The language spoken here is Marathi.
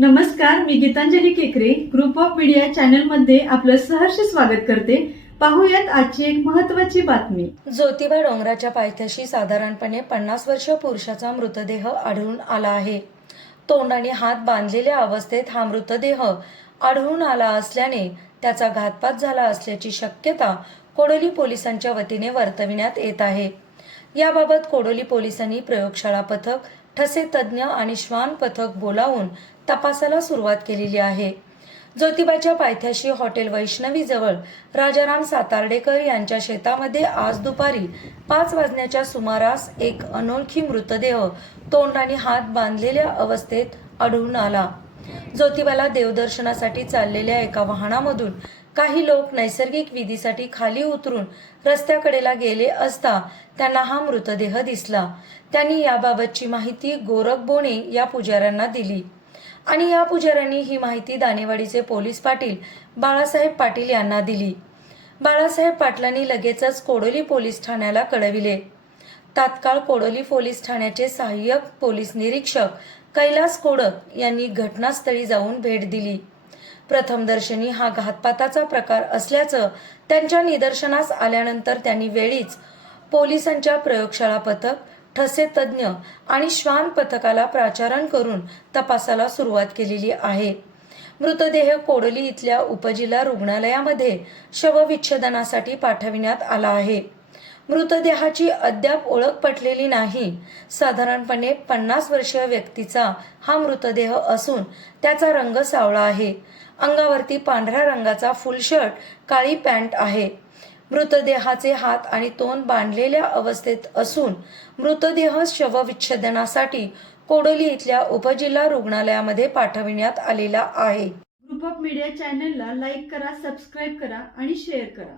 नमस्कार मी गीतांजली केकरे. ग्रुप ऑफ मीडिया चॅनलमध्ये आपलं सहर्ष स्वागत करते. पाहूयात आजची एक महत्वाची बातमी. ज्योतिबा डोंगराच्या पायथ्याशी साधारणपणे पन्नास वर्ष पुरुषाचा मृतदेह आढळून आला आहे. तोंड आणि हात बांधलेल्या अवस्थेत हा मृतदेह आढळून आला असल्याने त्याचा घातपात झाला असल्याची शक्यता कोडोली पोलिसांच्या वतीने वर्तविण्यात येत आहे. याबाबत कोडोली पोलिसांनी प्रयोगशाळा पथक ठसे तज्ज्ञ आणि श्वान पथक बोलावून तपासाला सुरुवात केलेली आहे. ज्योतिबाच्या पायथ्याशी हॉटेल वैष्णवीजवळ राजाराम सातार्डेकर यांच्या शेतामध्ये आज दुपारी पाच वाजण्याच्या सुमारास एक अनोळखी मृतदेह तोंड आणि हात बांधलेल्या अवस्थेत आढळून आला. ज्योतिबाला देवदर्शनासाठी चाललेल्या एका वाहनामधून काही लोक नैसर्गिक विधीसाठी खाली उतरून रस्त्याकडेला गेले असता त्यांना हा मृतदेह दिसला. त्यांनी याबाबतची माहिती गोरख बोणे या पुजाऱ्यांना दिली. आणि या पुजाऱ्यांनी ही माहिती दानेवाडीचे पोलीस पाटील बाळासाहेब पाटील यांना दिली. बाळासाहेब पाटलांनी लगेचच कोडोली पोलीस ठाण्याला कळविले. तात्काळ कोडोली पोलीस ठाण्याचे सहाय्यक पोलीस निरीक्षक कैलास कोडक यांनी घटनास्थळी जाऊन भेट दिली. प्रथमदर्शनी हा घातपाताचा प्रकार असल्याचं त्यांच्या निदर्शनास आल्यानंतर त्यांनी वेळीच पोलिसांच्या प्रयोगशाळा पथक ठसे तज्ज्ञ आणि श्वान पथकाला प्राचारण करून तपासाला सुरुवात केलेली आहे. मृतदेह कोडोली इथल्या उपजिल्हा रुग्णालयामध्ये शवविच्छेदनासाठी पाठविण्यात आला आहे. मृतदेहाची अद्याप ओळख पटलेली नाही. साधारणपणे पन्नास वर्षीय व्यक्तीचा हा मृतदेह असून त्याचा रंग सावळा आहे. अंगावरती पांढऱ्या रंगाचा फुल शर्ट काळी पॅन्ट आहे. मृतदेहाचे हात आणि तोंड बांधलेल्या अवस्थेत असून मृतदेह शवविच्छेदनासाठी कोडोली इथल्या उपजिल्हा रुग्णालयामध्ये पाठविण्यात आलेला आहे. ग्रुप ऑफ मीडिया चॅनलला लाईक करा सबस्क्राईब करा आणि शेअर करा.